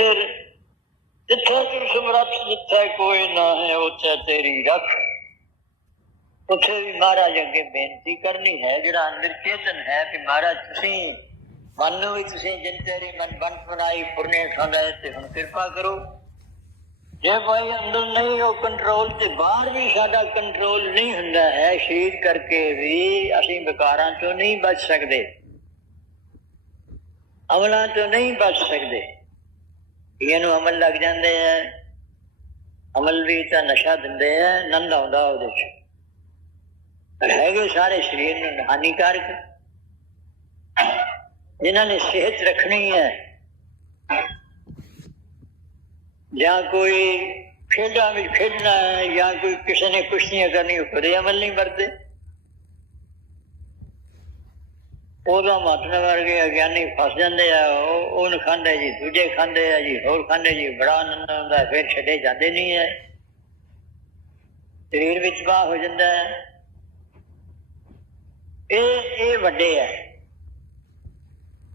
ਫਿਰ ਜਿੱਥੇ ਤੂੰ ਸਮਰੱਥ ਜਿੱਥੇ ਕੋਈ ਨਾ ਹੈ, ਉੱਥੇ ਤੇਰੀ ਰੱਖ। ਉੱਥੇ ਵੀ ਮਹਾਰਾਜ ਅੱਗੇ ਬੇਨਤੀ ਕਰਨੀ ਹੈ, ਜਿਹੜਾ ਅੰਦਰ ਚੇਤਨ ਹੈ ਕਿ ਮਹਾਰਾਜ ਤੁਸੀਂ ਮਨ ਨੂੰ ਵੀ ਤੁਸੀਂ ਜਿਨ ਤੇਰੀ ਮਨ ਬਨ ਬਣਾਈ, ਪੁਰਨੇ ਸੰਦਾ ਤੇ ਹੁਣ ਕਿਰਪਾ ਕਰੋ। ਜੇ ਭਾਈ ਅੰਦਰ ਨਹੀਂ, ਉਹ ਕੰਟਰੋਲ ਤੇ ਬਾਹਰ ਵੀ ਸਾਡਾ ਕੰਟਰੋਲ ਨਹੀਂ ਹੁੰਦਾ ਹੈ ਸ਼ਰੀਰ ਕਰਕੇ ਵੀ ਅਸੀਂ ਵਿਕਾਰਾਂ ਤੋਂ ਨਹੀਂ ਬਚ ਸਕਦੇ। ਅਮਲਾਂ ਤੋਂ ਨਹੀਂ ਬਚ ਸਕਦੇ। ਇਹਨੂੰ ਅਮਲ ਲੱਗ ਜਾਂਦੇ ਆ। ਅਮਲ ਵੀ ਤਾਂ ਨਸ਼ਾ ਦਿੰਦੇ ਆ ਨੰਦ ਆਉਂਦਾ ਉਹਦੇ ਚ। ਪਰ ਹੈਗੇ ਸਾਰੇ ਸਰੀਰ ਨੂੰ ਹਾਨੀਕਾਰਕ। ਜਿਨ੍ਹਾਂ ਨੇ ਸਿਹਤ ਰੱਖਣੀ ਹੈ, ਜਾਂ ਕੋਈ ਖੇਡਾਂ ਵਿੱਚ ਖੇਡਣਾ ਹੈ, ਜਾਂ ਕੋਈ ਕਿਸੇ ਨੇ ਕੁਸ਼ਤੀਆਂ ਕਰਨੀ ਉਹ ਕਦੇ ਅਮਲ ਨਹੀਂ ਵਰਤੇ ਉਹਦਾ ਮਤਲਬ ਵਰਗੇ ਅਗਿਆਨੀ ਫਸ ਜਾਂਦੇ ਆ, ਉਹ ਉਹਨ ਖਾਂਦੇ ਜੀ, ਦੂਜੇ ਖਾਂਦੇ ਆ ਜੀ, ਹੋਰ ਖਾਂਦੇ ਜੀ, ਬੜਾ ਆਨੰਦ ਆਉਂਦਾ, ਫਿਰ ਛੱਡੇ ਜਾਂਦੇ ਨਹੀਂ ਹੈ। ਸਰੀਰ ਵਿੱਚ ਬਾਹ ਹੋ ਜਾਂਦਾ ਹੈ। ਇਹ ਇਹ ਵੱਡੇ ਹੈ।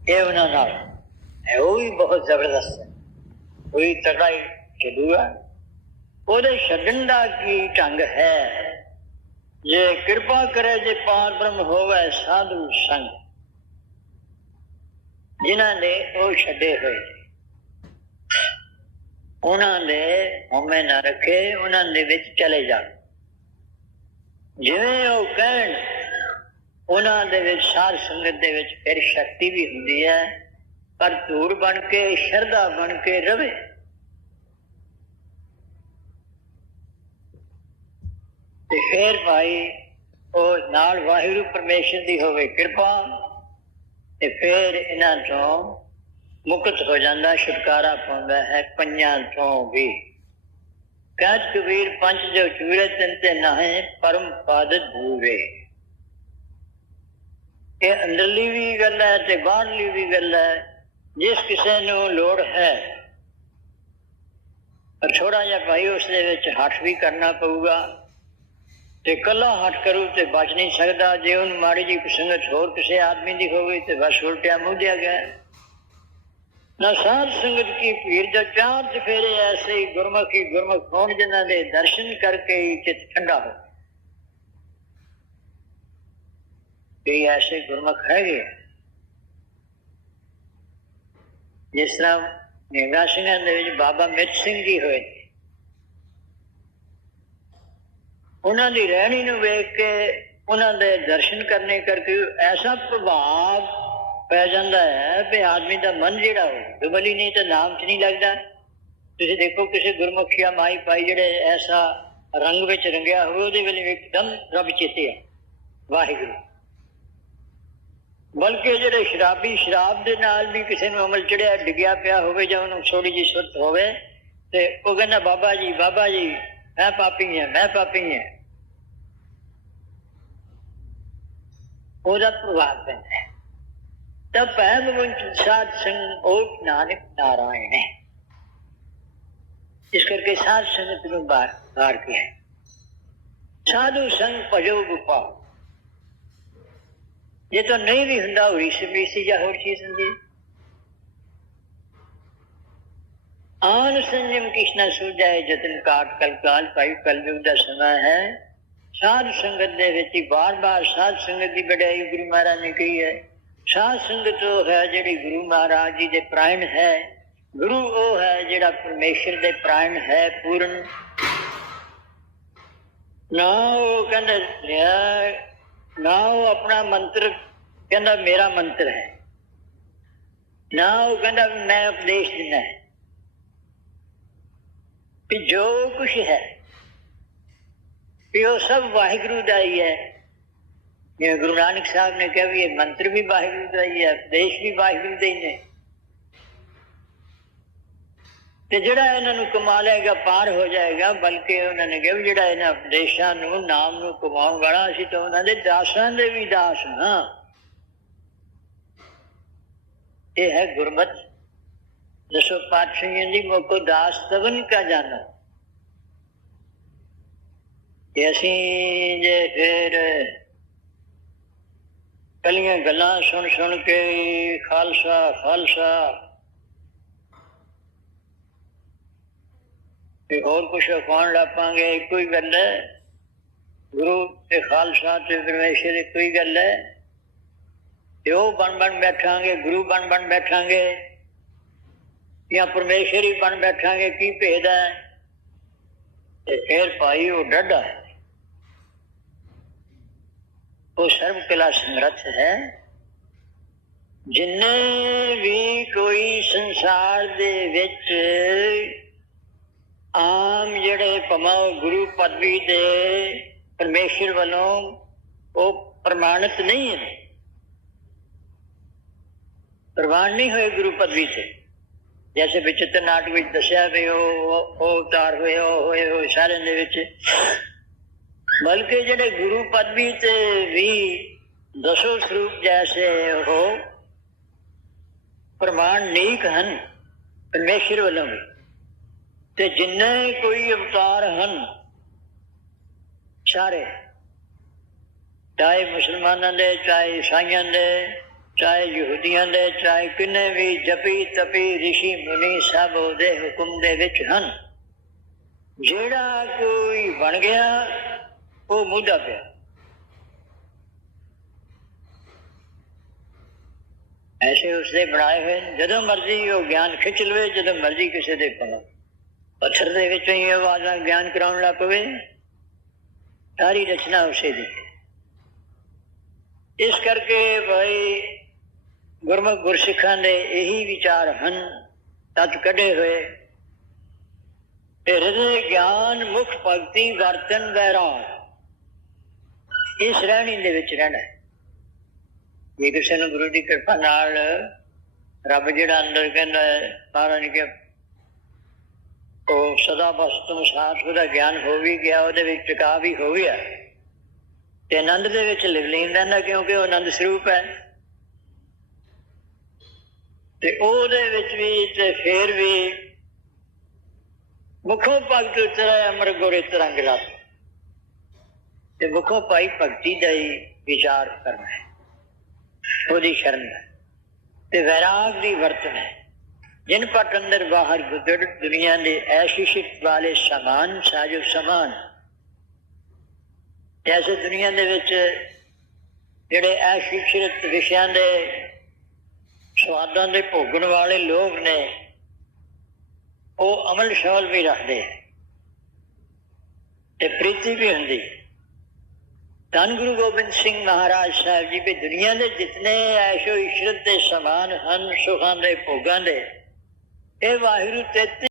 ਇਹ ਉਹਨਾਂ ਨਾਲ ਹੈ, ਉਹ ਵੀ ਬਹੁਤ ਜ਼ਬਰਦਸਤ ਹੈ। ਕੋਈ ਤਗੜਾ ਹੀ। ਚੱਲੂਗਾ ਉਹਦੇ ਛੱਡਣ ਦਾ ਕੀ ਢੰਗ ਹੈ? ਜੇ ਕਿਰਪਾ ਕਰੇ, ਜੇ ਪਾਰ ਬ੍ਰਹਮ ਹੋਵੇ, ਸਾਧੂ ਸੰਗ। ਜਿਨ੍ਹਾਂ ਦੇ ਉਹ ਛੱਡੇ ਹੋਏ। ਉਹਨਾਂ ਨੇ ਹਉਮੈ ਨਾ ਰੱਖੇ, ਉਹਨਾਂ ਦੇ ਵਿੱਚ ਚਲੇ ਜਾਣ ਜਿਵੇਂ ਉਹ ਕਹਿਣ, ਉਹਨਾਂ ਦੇ ਵਿੱਚ ਸਾਧ ਸੰਗਤ ਦੇ ਵਿੱਚ ਫਿਰ ਸ਼ਕਤੀ ਵੀ ਹੁੰਦੀ ਹੈ, ਪਰ ਧੂੜ ਬਣ ਕੇ, ਸ਼ਰਧਾ ਬਣ ਕੇ ਰਵੇ। ਤੇ ਫਿਰ ਭਾਈ, ਉਹ ਨਾਲ ਵਾਹਿਗੁਰੂ ਪਰਮੇਸ਼ਰ ਦੀ ਹੋਵੇ ਕਿਰਪਾ ਤੇ ਫਿਰ ਇਹਨਾਂ ਤੋਂ ਮੁਕਤ ਹੋ ਜਾਂਦਾ, ਛੁਟਕਾਰਾ ਪਾਉਂਦਾ ਹੈ ਪੰਜਾਂ ਤੋਂ ਵੀ। ਕਹਿਤ ਕਬੀਰ ਪੰਜ ਜੋ ਚੂੜੇ ਤਿੰਨ ਤੇ ਨਾਹੇ ਪਰਮ ਪਾਦਤ ਭੂਰੇ ਇਹ ਅੰਦਰਲੀ ਵੀ ਗੱਲ ਹੈ ਤੇ ਬਾਹਰਲੀ ਵੀ ਗੱਲ ਹੈ, ਜਿਸ ਕਿਸੇ ਨੂੰ ਲੋੜ ਹੈ। ਪਰ ਥੋੜਾ ਜਿਹਾ ਭਾਈ ਉਸ ਦੇ ਵਿੱਚ ਹੱਥ ਵੀ ਕਰਨਾ ਪਊਗਾ। ਤੇ ਕੱਲਾ ਹੱਥ ਕਰੂ ਤੇ ਬਚ ਨਹੀਂ ਸਕਦਾ। ਜੇ ਉਹਨੂੰ ਮਾੜੀ ਜੀ ਸੰਗਤ ਹੋਰ ਕਿਸੇ ਆਦਮੀ ਦੀ ਹੋਵੇ ਤੇ ਬਸ ਉਲਟਿਆ ਮੂੰਹ ਦਿਆ ਗਿਆ। ਨਾ ਸਾਧ ਸੰਗਤ ਕੀ ਭੀੜ ਦਾ ਚਾਰ ਚਫੇਰੇ ਐਸੇ ਹੀ ਗੁਰਮੁਖੀ ਗੁਰਮੁਖ ਹੋਣ ਜਿਨ੍ਹਾਂ ਦੇ ਦਰਸ਼ਨ ਕਰਕੇ ਹੀ ਚਿੱਤ ਠੰਡਾ ਹੋ ਕਈ ਐਸੇ ਗੁਰਮੁਖ ਹੈਗੇ। ਜਿਸ ਤਰ੍ਹਾਂ ਨਿਹੰਗਾ ਸਿੰਘਾਂ ਦੇ ਵਿੱਚ ਬਾਬਾ ਮਿੱਤ ਸਿੰਘ ਜੀ ਹੋਏ ਨੇ। ਉਹਨਾਂ ਦੀ ਰਹਿਣੀ ਨੂੰ ਵੇਖ ਕੇ ਉਹਨਾਂ ਦੇ ਦਰਸ਼ਨ ਕਰਨੇ ਕਰਕੇ ਐਸਾ ਪ੍ਰਭਾਵ ਪੈ ਜਾਂਦਾ ਹੈ ਕਿ ਆਦਮੀ ਦਾ ਮਨ ਜਿਹੜਾ ਉਹ ਦੁਬਲੀ ਨਹੀਂ ਤਾਂ ਨਾਮ ਚ ਨਹੀਂ ਲੱਗਦਾ। ਤੁਸੀਂ ਦੇਖੋ ਕਿਸੇ ਗੁਰਮੁਖੀਆ ਮਾਈ ਪਾਈ ਜਿਹੜੇ ਐਸਾ ਰੰਗ ਵਿੱਚ ਰੰਗਿਆ ਹੋਵੇ, ਉਹਦੇ ਵੇਲੇ ਇੱਕਦਮ ਰੱਬ ਚੇਤੇ ਆ। ਵਾਹਿਗੁਰੂ। ਬਲਕਿ ਜਿਹੜੇ ਸ਼ਰਾਬੀ ਸ਼ਰਾਬ ਦੇ ਨਾਲ ਵੀ ਕਿਸੇ ਨੂੰ ਅਮਲ ਚੜਿਆ, ਡਿੱਗਿਆ ਪਿਆ ਹੋਵੇ ਜਾਂ ਉਹਨੂੰ ਥੋੜੀ ਜਿਹੀ ਸੁਰਤ ਹੋਵੇ ਤੇ ਉਹ ਕਹਿੰਦਾ, ਬਾਬਾ ਜੀ ਬਾਬਾ ਜੀ, ਮੈਂ ਪਾਪੀ ਹਾਂ, ਮੈਂ ਪਾਪੀ ਹਾਂ। ਉਹਦਾ ਪ੍ਰਭਾਵ ਪੈਂਦਾ ਹੈ। ਤਬ ਭਗਵੰਤ ਸਾਧ ਸੰਗ ਓਟ ਨਾਨਕ ਨਾਰਾਇਣ ਹੈ। ਇਸ ਕਰਕੇ ਸਾਧ ਸੰਗਤ ਨੂੰ ਬਾਹਰ ਬਾਹਰ ਕੇ ਹੈ। ਸਾਧੂ ਸੰਗ ਭਜੋ ਗੁਪਾ। ਇਹ ਤਾਂ ਨਹੀਂ ਵੀ ਹੁੰਦਾ ਹੋਈ ਸੀ ਜਾਂ ਹੋਰ ਚੀਜ਼ ਹੁੰਦੀ ਆਨ ਸੰਜਮ ਕਿਸ਼ਨਾ ਸੁਜਾਏ ਜਤਨ ਕਾਟ ਕਲ ਕਾਲ ਭਾਈ ਕਲਯੁਗ ਦਾ ਸਮਾਂ ਹੈ। ਸਾਧ ਸੰਗਤ ਦੇ ਵਿੱਚ ਹੀ ਬਾਰ-ਬਾਰ ਸਾਧ ਸੰਗਤ ਦੀ ਵਡਿਆਈ ਗੁਰੂ ਮਹਾਰਾਜ ਨੇ ਕਹੀ ਹੈ। ਸਾਧ ਸੰਗਤ ਉਹ ਹੈ ਜਿਹੜੀ ਗੁਰੂ ਮਹਾਰਾਜ ਜੀ ਦੇ ਪ੍ਰਾਣ ਹੈ। ਗੁਰੂ ਉਹ ਹੈ ਜਿਹੜਾ ਪਰਮੇਸ਼ਰ ਦੇ ਪ੍ਰਾਣ ਹੈ ਪੂਰਨ। ਨਾ ਉਹ ਕਹਿੰਦਾ ਨਾ ਉਹ ਆਪਣਾ ਮੰਤਰ ਕਹਿੰਦਾ, ਮੇਰਾ ਮੰਤਰ ਹੈ। ਨਾ ਉਹ ਕਹਿੰਦਾ, ਮੈਂ ਉਪਦੇਸ਼ ਦਿੰਦਾ ਹੈ ਕਿ ਜੋ ਕੁਝ ਹੈ ਕਿ ਉਹ ਸਭ ਵਾਹਿਗੁਰੂ ਦਾ ਹੀ ਹੈ। ਜਿਵੇਂ ਗੁਰੂ ਨਾਨਕ ਸਾਹਿਬ ਨੇ ਕਿਹਾ ਵੀ ਇਹ ਮੰਤਰ ਵੀ ਵਾਹਿਗੁਰੂ ਦਾ ਹੀ ਹੈ, ਉਪਦੇਸ਼ ਵੀ ਵਾਹਿਗੁਰੂ ਦੇ ਹੀ ਨੇ। ਤੇ ਜਿਹੜਾ ਇਹਨਾਂ ਨੂੰ ਕਮਾ ਲਏਗਾ ਪਾਰ ਹੋ ਜਾਏਗਾ, ਬਲਕਿ ਉਹਨਾਂ ਨੇ ਕਿਹਾ ਵੀ ਜਿਹੜਾ ਇਹਨਾਂ ਉਪਦੇਸ਼ਾਂ ਨੂੰ, ਨਾਮ ਨੂੰ ਕਮਾਉਣ ਵਾਲਾ, ਅਸੀਂ ਤਾਂ ਉਹਨਾਂ ਦੇ ਦਾਸਾਂ ਦੇ ਵੀ ਦਾਸ ਹਾਂ। ਇਹ ਹੈ ਗੁਰਮਤ। ਦਸੋ ਪਾਤਸ਼ਾਹੀਆਂ ਦੀ ਮੋਕੋ ਦਾਸ ਤਵਨ ਕਾ ਜਾਣਾ ਤੇ ਅਸੀਂ ਜੇ ਫਿਰ ਕੱਲੀਆਂ ਗੱਲਾਂ ਸੁਣ ਸੁਣ ਕੇ ਖਾਲਸਾ ਖਾਲਸਾ। ਤੇ ਹੋਰ ਕੁਛ ਅਖਵਾਉਣ ਲੱਪਾਂਗੇ, ਇੱਕੋ ਹੀ ਗੱਲ ਹੈ। ਗੁਰੂ ਤੇ ਖਾਲਸਾ ਤੇ ਪਰਮੇਸ਼ਰ ਇੱਕੋ ਹੀ ਗੱਲ ਹੈ। ਤੇ ਉਹ ਬਣ ਬਣ ਬੈਠਾਂਗੇ, ਗੁਰੂ ਬਣ ਬਣ ਬੈਠਾਂਗੇ। ਜਾਂ ਪਰਮੇਸ਼ਰ ਹੀ ਬਣ ਬੈਠਾਂਗੇ, ਕੀ ਭੇਦ ਹੈ? ਤੇ ਫਿਰ ਭਾਈ ਉਹ ਡੱਡਾ ਉਹ ਸਰਬ ਕਲਾ ਸਮਰੱਥ ਹੈ। ਜਿੰਨੇ ਵੀ ਕੋਈ ਸੰਸਾਰ ਦੇ ਵਿੱਚ ਆਮ ਜਿਹੜੇ ਭਮਾ ਗੁਰੂ ਪਦਵੀ ਦੇ ਪਰਮੇਸ਼ਰ ਵੱਲੋਂ ਉਹ ਪ੍ਰਮਾਣਿਤ ਨਹੀਂ ਹੈ। ਪ੍ਰਵਾਨ ਨਹੀਂ ਹੋਏ ਗੁਰੂ ਪਦਵੀ ਤੇ। ਜੈਸੇ ਵਿਚਿਤ੍ਰ ਨਾਟਕ ਵਿੱਚ ਦੱਸਿਆ ਵੀ ਉਹ ਉਹ ਉਤਾਰ ਹੋਏ, ਉਹ ਹੋਏ ਹੋਏ ਸਾਰਿਆਂ ਦੇ ਵਿੱਚ ਬਲਕਿ ਜਿਹੜੇ ਗੁਰੂ ਪਦਵੀ ਤੇ ਵੀ ਦਸੋ ਸਰੂਪ ਜੈਸੇ ਉਹ ਪ੍ਰਮਾਣ ਨੀਕ ਹਨ, ਪਰਮੇਸ਼ਰ ਵੱਲੋਂ ਵੀ। ਤੇ ਜਿੰਨੇ ਕੋਈ ਅਵਤਾਰ ਹਨ, ਸਾਰੇ, ਚਾਹੇ ਮੁਸਲਮਾਨਾਂ ਦੇ, ਚਾਹੇ ਈਸਾਈਆਂ ਦੇ, ਚਾਹੇ ਯਹੂਦੀਆਂ ਦੇ, ਚਾਹੇ ਕਿੰਨੇ ਵੀ ਜਪੀ ਤਪੀ ਰਿਸ਼ੀ ਮੁਨੀ ਸਭ ਉਹਦੇ ਹੁਕਮ ਦੇ ਵਿੱਚ ਹਨ। ਜਿਹੜਾ ਕੋਈ ਬਣ ਗਿਆ ਉਹ ਮੁੱਦਾ ਪਿਆ। ਐਸੇ ਉਸਦੇ ਬਣਾਏ ਹੋਏ, ਜਦੋਂ ਮਰਜ਼ੀ ਉਹ ਗਿਆਨ ਖਿੱਚ ਲਵੇ, ਜਦੋਂ ਮਰਜ਼ੀ ਕਿਸੇ ਦੇ ਕੋਲੋਂ। ਪੱਥਰ ਦੇ ਵਿੱਚੋਂ ਹੀ ਆਵਾਜ਼ਾਂ ਗਿਆਨ ਕਰਾਉਣ ਲੱਗ ਪਵੇ। ਸਾਰੀ ਰਚਨਾ ਉਸੇ ਦੀ। ਇਸ ਕਰਕੇ ਭਾਈ ਗੁਰਮੁਖ ਗੁਰਸਿੱਖਾਂ ਦੇ ਇਹੀ ਵਿਚਾਰ ਹਨ ਤਤ ਕੱਢੇ ਹੋਏ। ਹਿਰਦੇ ਗਿਆਨ ਮੁਖ ਭਗਤੀ ਵਰਤਨ ਵੈਰਾਗ। ਇਸ ਰਹਿਣੀ ਦੇ ਵਿੱਚ ਰਹਿਣਾ ਹੈ। ਜੇ ਕਿਸੇ ਨੂੰ ਗੁਰੂ ਦੀ ਕਿਰਪਾ ਨਾਲ ਰੱਬ ਜਿਹੜਾ ਅੰਦਰ ਕਹਿੰਦਾ ਹੈ, ਮਹਾਰਾਜ ਕੇ ਉਹ ਸਦਾ ਵਸਤੂ ਸਾਥ ਉਹਦਾ ਗਿਆਨ ਹੋ ਵੀ ਗਿਆ, ਉਹਦੇ ਵਿੱਚ ਟਿਕਾ ਵੀ ਹੋ ਗਿਆ। ਤੇ ਆਨੰਦ ਦੇ ਵਿੱਚ ਲਿਵਲੀਨ ਰਹਿੰਦਾ ਕਿਉਂਕਿ ਉਹ ਆਨੰਦ ਸਰੂਪ ਹੈ। ਤੇ ਉਹਦੇ ਵਿੱਚ ਵੀ ਤੇ ਫੇਰ ਵੀ ਮੁਖੋਂ ਭਗਤ ਉਤਰੈ ਅਮਰ ਗੁਰੇ ਤਰੰਗ ਰਤ ਤੇ ਮੁਖੋਂ ਭਾਈ ਭਗਤੀ ਦਾ ਹੀ ਵਿਚਾਰ ਕਰਨਾ ਹੈ। ਉਹਦੀ ਸ਼ਰਨ ਦਾ ਤੇ ਵੈਰਾਗ ਦੀ ਵਰਤਣਾ ਹੈ। ਜਿਨ ਪਟ ਅੰਦਰ ਬਾਹਰ ਗੁਦੜ, ਦੁਨੀਆ ਦੇ ਐਸ਼ਿਸ਼ਿਤ ਵਾਲੇ ਸਮਾਨ ਸਾਜੋ ਸਮਾਨ। ਐਸੇ ਦੁਨੀਆ ਦੇ ਵਿੱਚ ਜਿਹੜੇ ਐਸ਼ਿਸ਼ਿਤ ਵਿਸ਼ਿਆਂ ਦੇ, ਸਵਾਦਾਂ ਦੇ ਭੋਗਣ ਵਾਲੇ ਲੋਕ ਨੇ, ਉਹ ਅਮਲ ਸ਼ਮਲ ਵੀ ਰੱਖਦੇ ਤੇ ਪ੍ਰੀਤੀ ਵੀ ਹੁੰਦੀ ਧੰਨ ਗੁਰੂ ਗੋਬਿੰਦ ਸਿੰਘ ਮਹਾਰਾਜ ਸਾਹਿਬ ਜੀ ਵੀ ਦੁਨੀਆ ਦੇ ਜਿਤਨੇ ਐਸ਼ੋ ਇਸ਼ਰਤ ਦੇ ਸਮਾਨ ਹਨ, ਸੁਖਾਂ ਦੇ, ਭੋਗਾਂ ਦੇ, ਇਹ ਵਾਹਿਗੁਰੂ 33